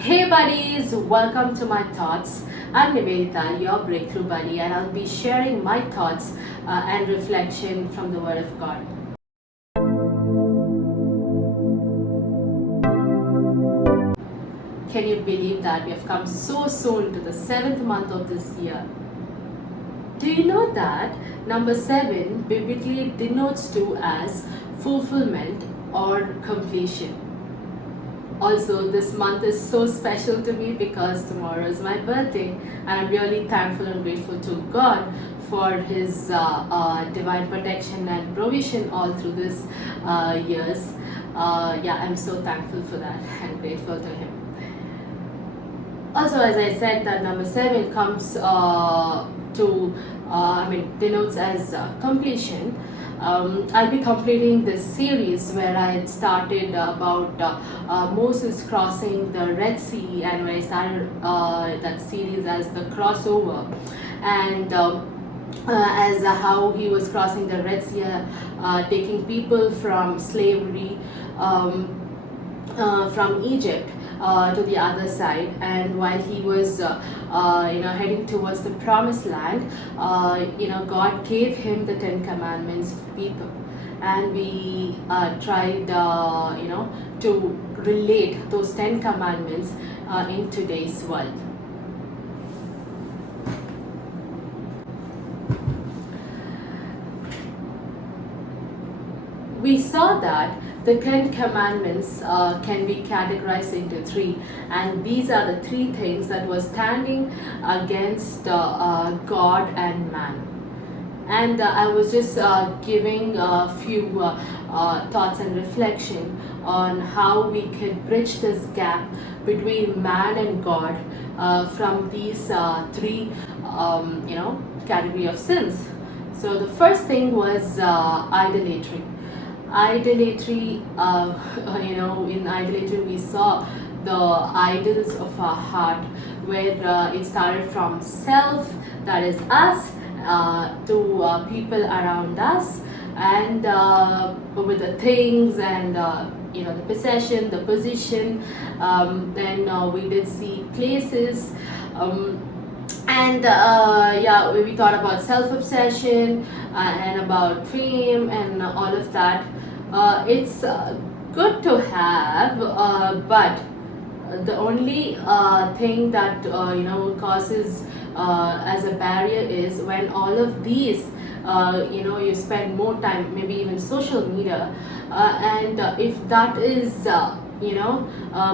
Hey buddies, welcome to my thoughts. I'm Nivedita, your breakthrough buddy, and I'll be sharing my thoughts and reflection from the Word of God. Can you believe that we have come so soon to the 7th month of this year? Do you know that number 7 biblically denotes to as fulfillment or completion? Also, this month is so special to me because tomorrow is my birthday, and I'm really thankful and grateful to God for His divine protection and provision all through this years. I'm so thankful for that and grateful to Him. Also, as I said, that number 7 comes denotes as completion. I'll be completing this series where I had started about Moses crossing the Red Sea, and where I started that series as the crossover, and as how he was crossing the Red Sea, taking people from slavery from Egypt to the other side, and while he was heading towards the promised land, God gave him the 10 commandments for people, and we tried to relate those 10 commandments in today's world. We saw that the 10 commandments can be categorized into 3, and these are the 3 things that were standing against God and man. And I was just giving a few thoughts and reflection on how we could bridge this gap between man and God from these 3 category of sins. So the first thing was idolatry. Idolatry, in idolatry we saw the idols of our heart, where it started from self, that is us, to people around us, and with the things and the possession, the position. Then we did see places. We thought about self-obsession and about fame and all of that. It's good to have, but the only thing that causes as a barrier is when all of these you spend more time, maybe even social media, and if that is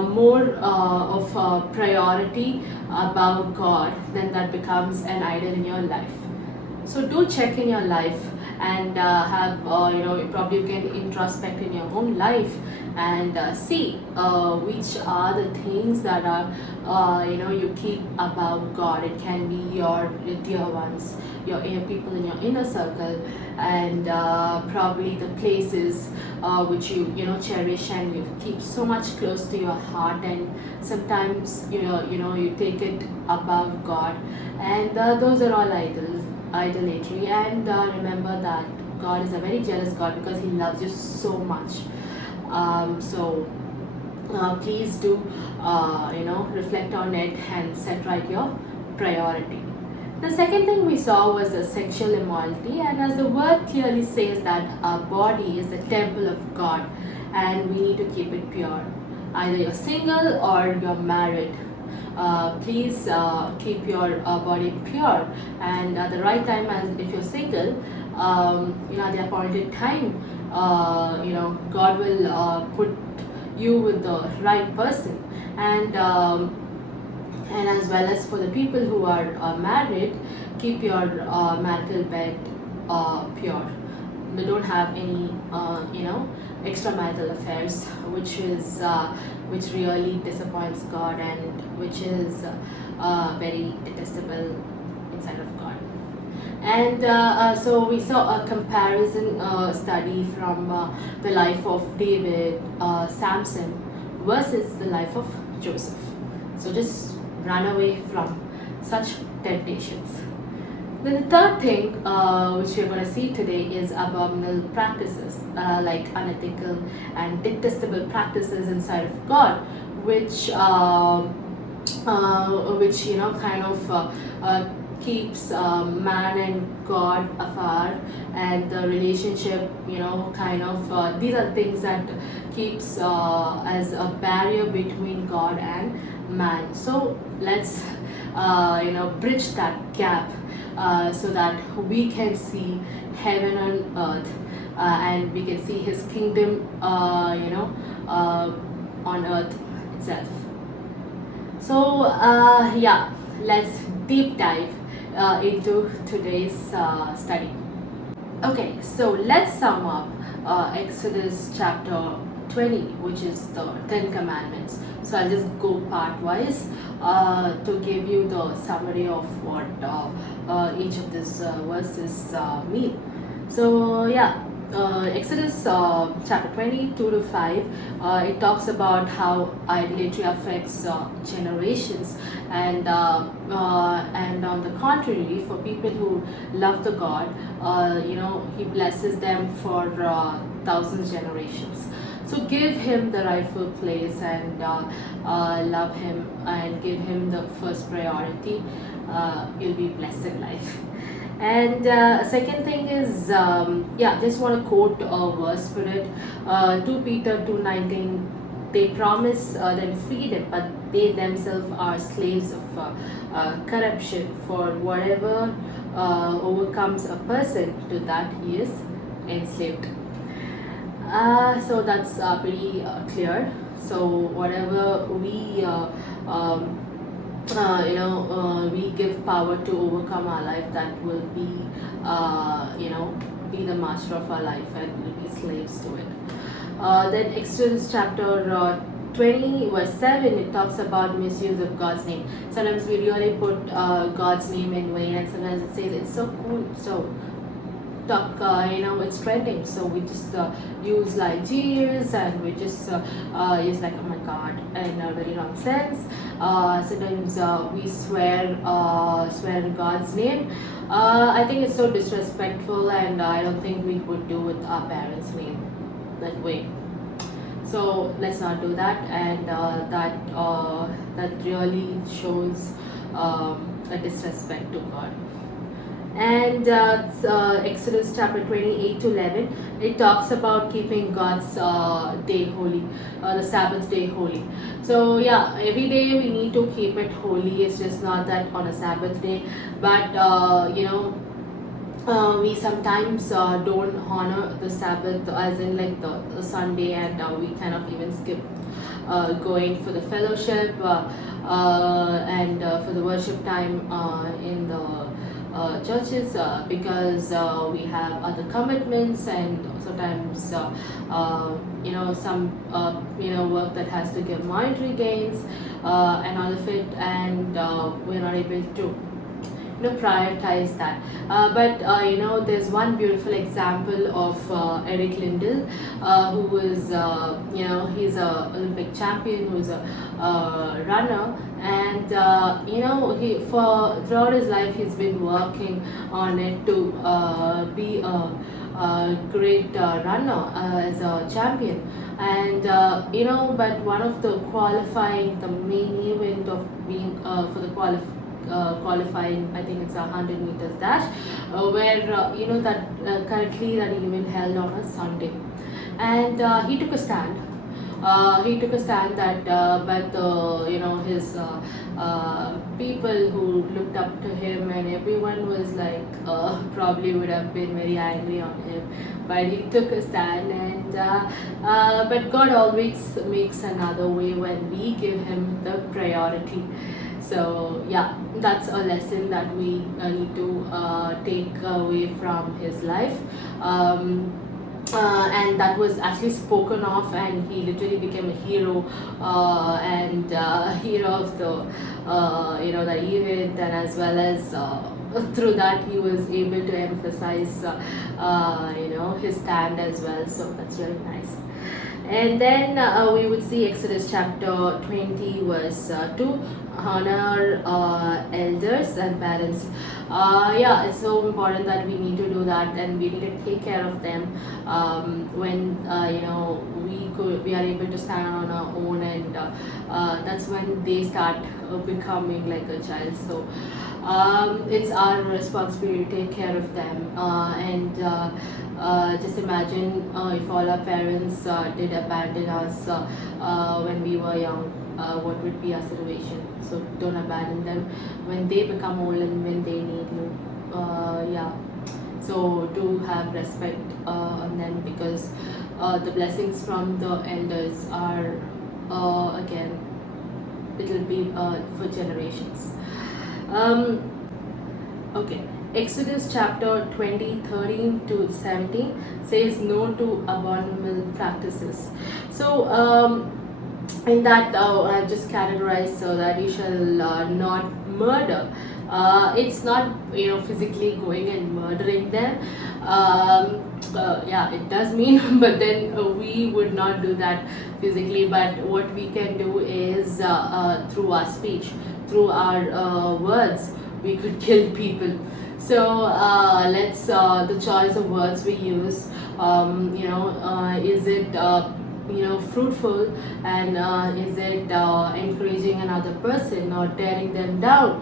more of a priority about God, then that becomes an idol in your life. So do check in your life and have probably you can introspect in your own life and see which are the things that are you keep about God. It can be your dear ones, your people in your inner circle, and probably the places which you cherish and you keep so much close to your heart, and sometimes you take it above God, and those are all idolatry. And remember that God is a very jealous God because He loves you so much. Please do reflect on it and set right your priority. The second thing we saw was the sexual immorality, and as the word clearly says that our body is the temple of God and we need to keep it pure. Either you're single or you're married, please keep your body pure, and at the right time, as if you're single, at the appointed time, God will put you with the right person, and as well as for the people who are married, keep your marital bed pure. They don't have any extramarital affairs, which really disappoints God and which is very detestable inside of God. And so we saw a comparison study from the life of David, Samson versus the life of Joseph. So just run away from such temptations. Then the third thing which we're going to see today is abominable practices, like unethical and detestable practices inside of God, which kind of keeps man and God afar, and the relationship, kind of these are things that keeps as a barrier between God and man. So let's bridge that gap so that we can see heaven on earth, and we can see His kingdom, on earth itself. So yeah, let's deep dive into today's study. Okay, so let's sum up Exodus chapter 20, which is the Ten Commandments. So I'll just go part wise to give you the summary of what each of these verses mean. So yeah, Exodus chapter 20, 2 to 5, it talks about how idolatry affects generations, and on the contrary, for people who love the God, He blesses them for thousands generations. So give Him the rightful place, and love Him and give Him the first priority. You'll be blessed in life. And second thing is, just want to quote a verse for it. 2 Peter 2:19. They promise them freedom, but they themselves are slaves of corruption. For whatever overcomes a person, to that he is enslaved. So that's pretty clear. So whatever we we give power to overcome our life, that will be be the master of our life, and will be slaves to it. Then Exodus chapter 20 verse 7, it talks about misuse of God's name. Sometimes we really put God's name in vain, and sometimes it says it's so cool, so talk, it's trending, so we just use like jeers, and we just use like, oh my God, in a very wrong sense. Sometimes we swear in God's name. I think it's so disrespectful, and I don't think we would do with our parents' name that way. So let's not do that, and that really shows a disrespect to God. And Exodus chapter 28 to 11, it talks about keeping God's day holy, the Sabbath day holy. So yeah, every day we need to keep it holy. It's just not that on a Sabbath day, but we sometimes don't honor the Sabbath, as in like the Sunday, and we kind of even skip going for the fellowship and for the worship time in the churches, because we have other commitments, and sometimes some work that has to give monetary gains and all of it, and we're not able to prioritize that. But there's one beautiful example of Eric Lindell, who is he's a Olympic champion, who's a runner, and he for throughout his life he's been working on it to be a great runner as a champion. And but one of the the main event of being for the qualifying, I think it's 100 meters dash, where that correctly that event held on a Sunday, and he took a stand. He took a stand that, but his people who looked up to him, and everyone was like, probably would have been very angry on him, but he took a stand, and but God always makes another way when we give Him the priority. So yeah, that's a lesson that we need to take away from his life. And that was actually spoken of, and he literally became a hero, and hero of the the event, and as well as through that he was able to emphasize his stand as well. So that's really nice. And then we would see Exodus chapter 20, verse 2, honor elders and parents. Yeah, it's so important that we need to do that, and we need to take care of them when we are able to stand on our own, and that's when they start becoming like a child. So it's our responsibility to take care of them, and just imagine if all our parents did abandon us when we were young, what would be our situation. So don't abandon them when they become old and when they need you. Yeah, so do have respect on them, because the blessings from the elders are again, it will be for generations. Okay, Exodus chapter 20, 13 to 17 says no to abominable practices. So in that I've just categorized so that you shall not murder. It's not physically going and murdering them. Yeah, it does mean, but then we would not do that physically. But what we can do is through our speech, through our words, we could kill people. So let's the choice of words we use. Is it fruitful, and is it encouraging another person or tearing them down?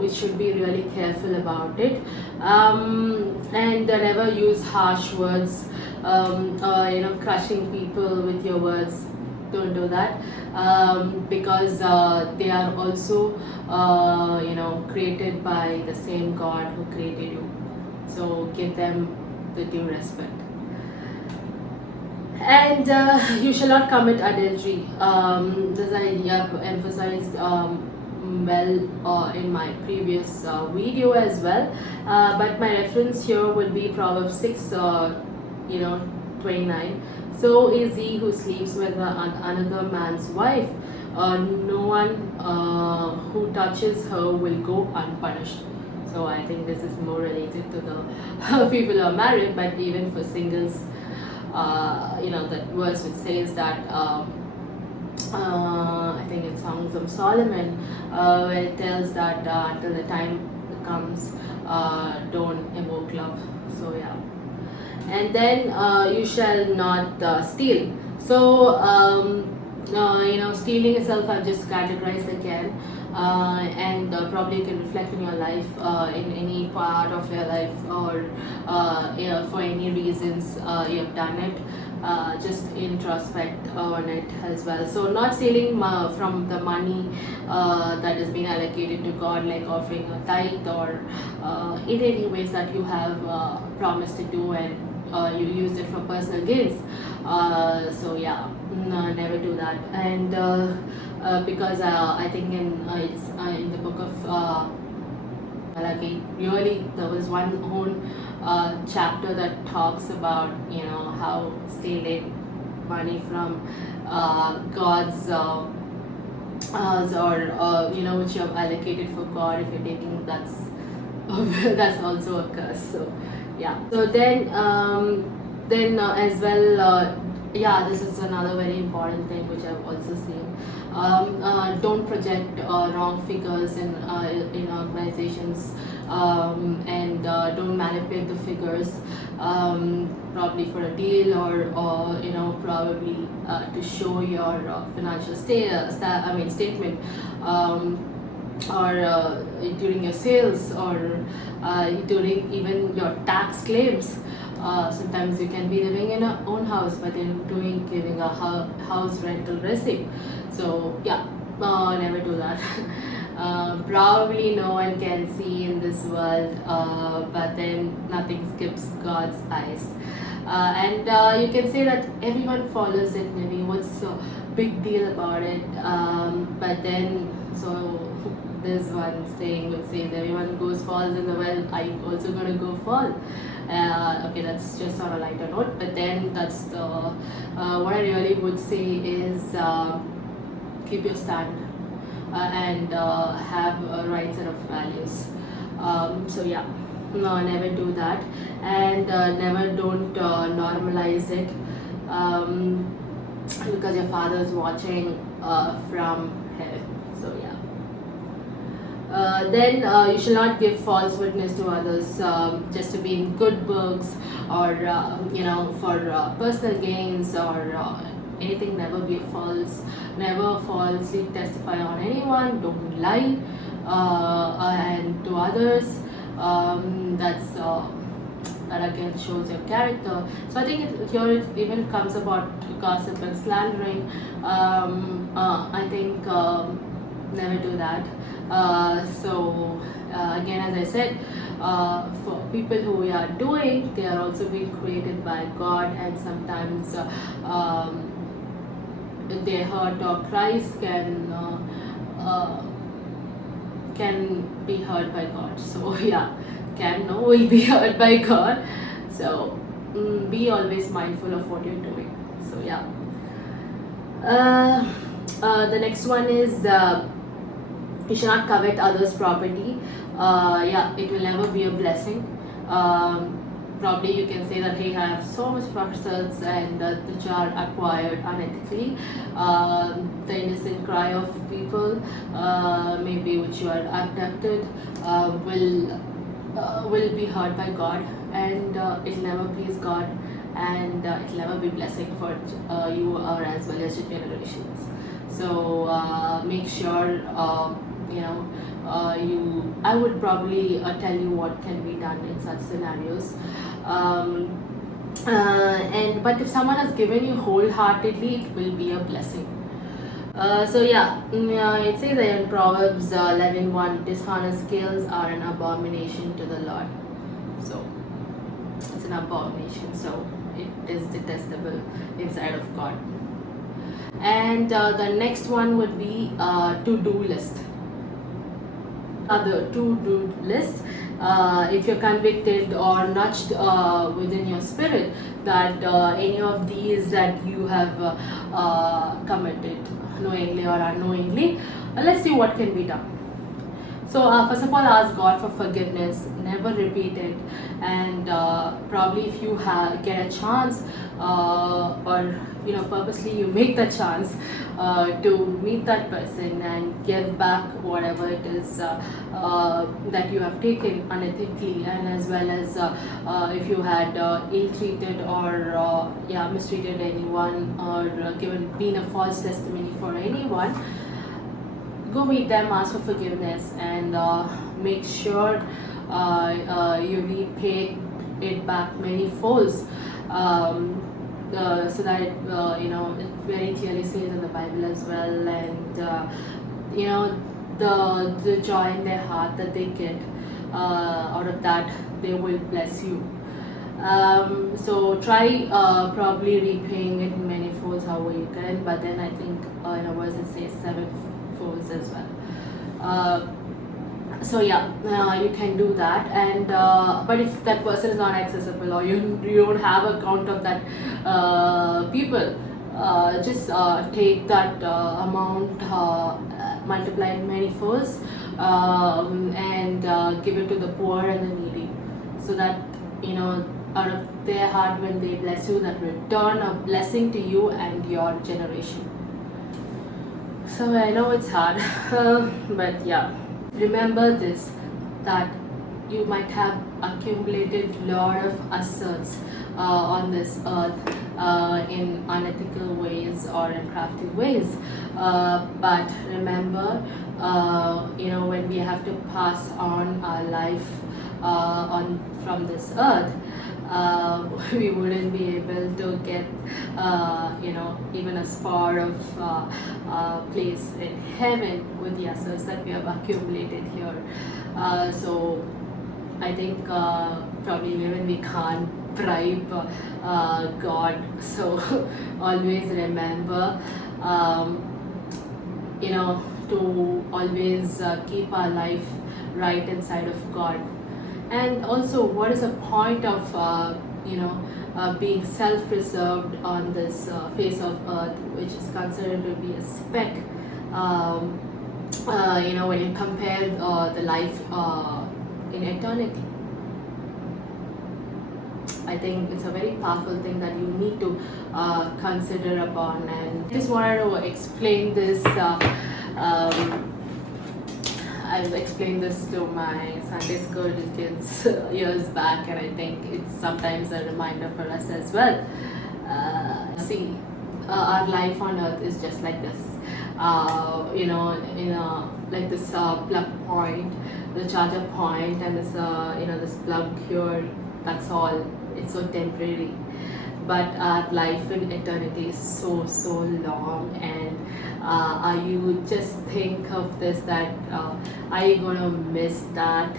We should be really careful about it, and never use harsh words, crushing people with your words. Don't do that, because they are also created by the same God who created you. So give them the due respect. And you shall not commit adultery. This I have emphasized well in my previous video as well. But my reference here would be Proverbs 6, 29. So is he who sleeps with another man's wife. No one who touches her will go unpunished. So I think this is more related to the people who are married, but even for singles, that verse which says that I think in Songs of Solomon, where it tells that until the time comes, don't evoke love. So yeah. And then you shall not steal. So stealing itself I've just categorized again, and probably you can reflect in your life, in any part of your life, or for any reasons you have done it. Just introspect on it as well. So not stealing from the money that has been allocated to God, like offering a tithe, or in any ways that you have promised to do, and you used it for personal gains. So yeah, no, never do that. And because I think it's in the book of Malachi, really there was one whole chapter that talks about how stealing money from God's or which you have allocated for God, if you're taking, that's that's also a curse. So yeah. So then as well, yeah, this is another very important thing which I've also seen. Don't project wrong figures in organizations, and don't manipulate the figures, probably for a deal, or probably to show your financial statement, or during your sales, or during even your tax claims. Sometimes you can be living in your own house, but then giving a house rental receipt. So yeah, never do that. Probably no one can see in this world, but then nothing skips God's eyes. And you can say that everyone follows it, maybe what's so big deal about it, but then so there's one saying which says everyone falls in the well, I also gonna go fall. Okay, that's just on a lighter note, but then that's the what I really would say is keep your stand, and have a right set of values. So yeah, no, never do that, and don't normalize it. because your father is watching from heaven. So yeah. Then you shall not give false witness to others, just to be in good books, or for personal gains, or anything. Never be false. Never falsely testify on anyone. Don't lie, and to others. That again shows your character. So I think here it even comes about gossip and slandering. I think never do that. Again, as I said, for people who we are doing, they are also being created by God, and sometimes their hurt or cries can be heard by God. So yeah, will be heard by God. So be always mindful of what you're doing. So yeah. The next one is you should not covet others' property. It will never be a blessing. Probably you can say that, hey, I have so much assets and which are acquired unethically. The innocent cry of people, maybe which you are abducted, will be heard by God, and it will never please God, and it will never be blessing for you or as well as your generations. So make sure I would probably tell you what can be done in such scenarios. But if someone has given you wholeheartedly, it will be a blessing. It says that in Proverbs 11:1, dishonest scales are an abomination to the Lord. So it's an abomination. So it is detestable inside of God. And the next one would be to-do list. The to-do list. If you're convicted or nudged within your spirit that any of these that you have committed knowingly or unknowingly, let's see what can be done. So first of all, ask God for forgiveness. Never repeat it, and probably if you get a chance, or purposely you make the chance to meet that person and give back whatever it is that you have taken unethically, and as well as if you had ill-treated or mistreated anyone, or been a false testimony for anyone. Go meet them, ask for forgiveness, and make sure you repay it back many folds, so that it very clearly says in the Bible as well, and the joy in their heart that they get out of that, they will bless you. So try probably repaying it in many folds however you can, but then I think in a verse it says 7 folds as well. You can do that, and but if that person is not accessible, or you don't have account of that people, just take that amount, multiply it many folds, and give it to the poor and the needy, so that out of their heart, when they bless you, that return a blessing to you and your generation. So I know it's hard, but yeah, remember this, that you might have accumulated lot of assets on this earth in unethical ways or in crafty ways, but remember, when we have to pass on our life from this earth, we wouldn't be able to get even a spot of place in heaven with the assets that we have accumulated here. So I think probably even we can't bribe God. So always remember to always keep our life right inside of God. And also, what is the point of being self-preserved on this face of earth, which is considered to be a speck, when you compare the life in eternity. I think it's a very powerful thing that you need to consider upon. And just wanted to explain this. I've explained this to my Sunday school kids years back, and I think it's sometimes a reminder for us as well. See, our life on earth is just like this. Like this plug point, the charger point, and this this plug here. That's all. It's so temporary, but our life in eternity is so long. And you just think of this, that are you gonna miss that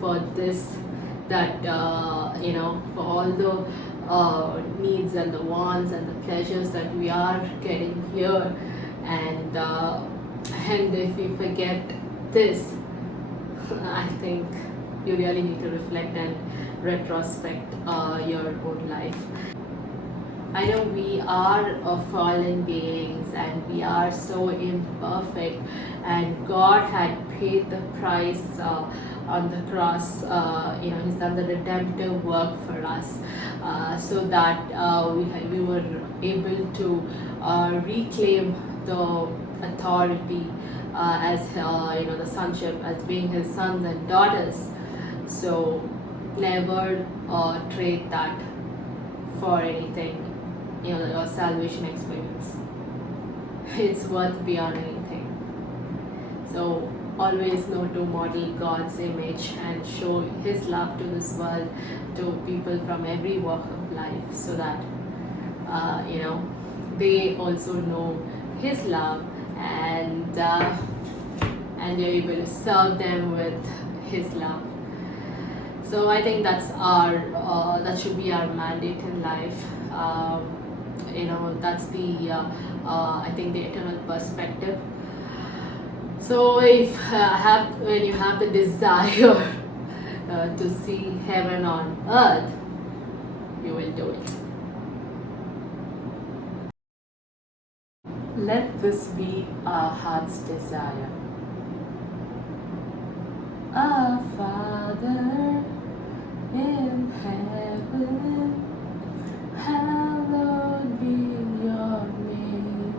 for this, that for all the needs and the wants and the pleasures that we are getting here, and if we forget this, I think you really need to reflect and retrospect your own life. I know we are fallen beings and we are so imperfect, and God had paid the price on the cross. He's done the redemptive work for us, so that we were able to reclaim the authority as the sonship, as being His sons and daughters. So never trade that for anything. Your salvation experience, it's worth beyond anything. So always know to model God's image and show His love to this world, to people from every walk of life, so that they also know His love, and you're able to serve them with His love. So I think that should be our mandate in life. That's the I think the eternal perspective. So when you have the desire to see heaven on earth, you will do it. Let this be our heart's desire. Our Father in heaven, hallowed be your name.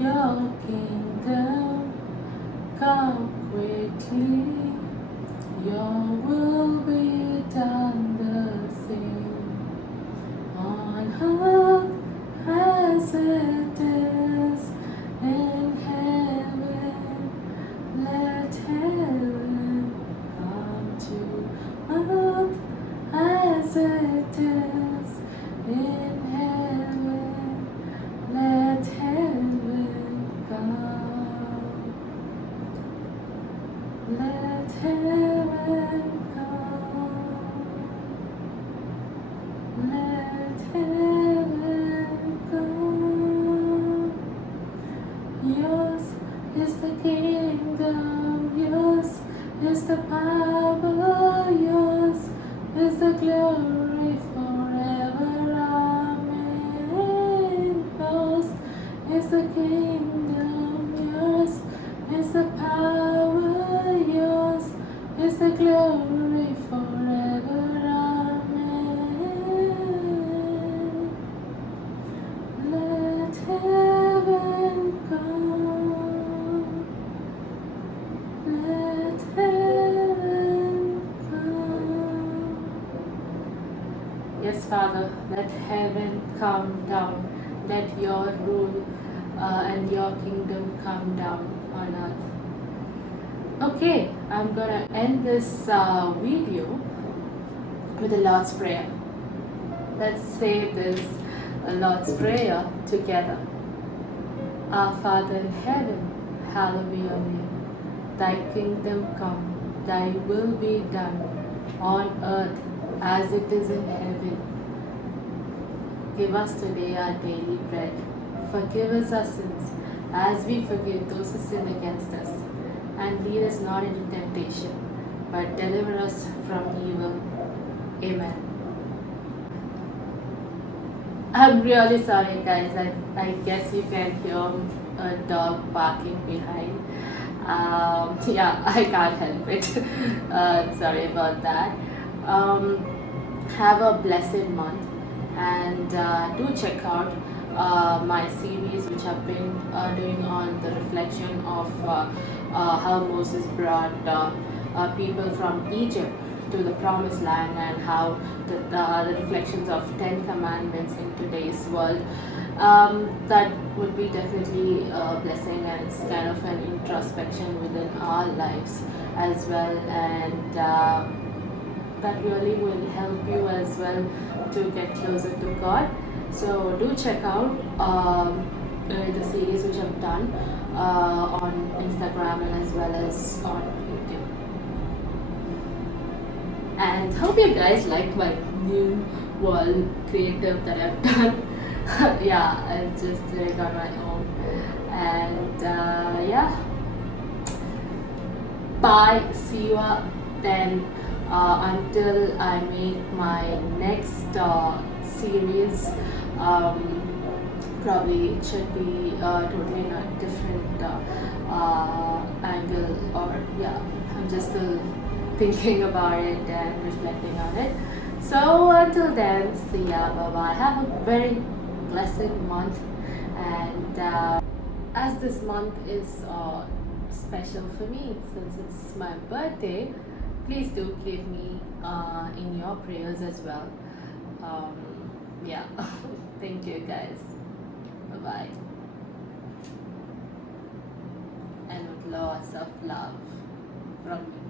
Your kingdom come quickly. Your will be done the same on earth as it is in heaven. Let heaven come to earth as it is in heaven. Let heaven come. Let heaven come. Let heaven come. Yours is the kingdom, yours is the power, yours is the glory forever. Amen. Yours is the kingdom, yours is the power, yours is the glory forever. Amen. Let heaven come. Let heaven come. Yes, Father, let heaven come down. Let your rule and your kingdom come down on earth. Okay, I'm gonna end this video with the Lord's Prayer. Let's say this Lord's Prayer together. Our Father in heaven, hallowed be your name. Thy kingdom come, thy will be done on earth as it is in heaven. Give us today our daily bread. Forgive us our sins as we forgive those who sin against us. And lead us not into temptation, but deliver us from evil. Amen. I'm really sorry, guys. I guess you can hear a dog barking behind. Yeah, I can't help it. Sorry about that. have a blessed month, and do check out my series which I've been doing on the reflection of how Moses brought people from Egypt to the promised land, and how the reflections of 10 commandments in today's world. That would be definitely a blessing, and it's kind of an introspection within our lives as well, and that really will help you as well to get closer to God. So do check out the series which I've done on Instagram and as well as on YouTube. And hope you guys like my new wall creative that I've done. Yeah, I just did it on my own. And yeah, bye. See you then. Until I make my next series, probably it should be totally in a different angle, or yeah, I'm just still thinking about it and reflecting on it. So until then, see ya, bye bye. Have a very blessed month, and as this month is special for me since it's my birthday, please do keep me in your prayers as well. Yeah, thank you guys. Bye bye. And with lots of love from me.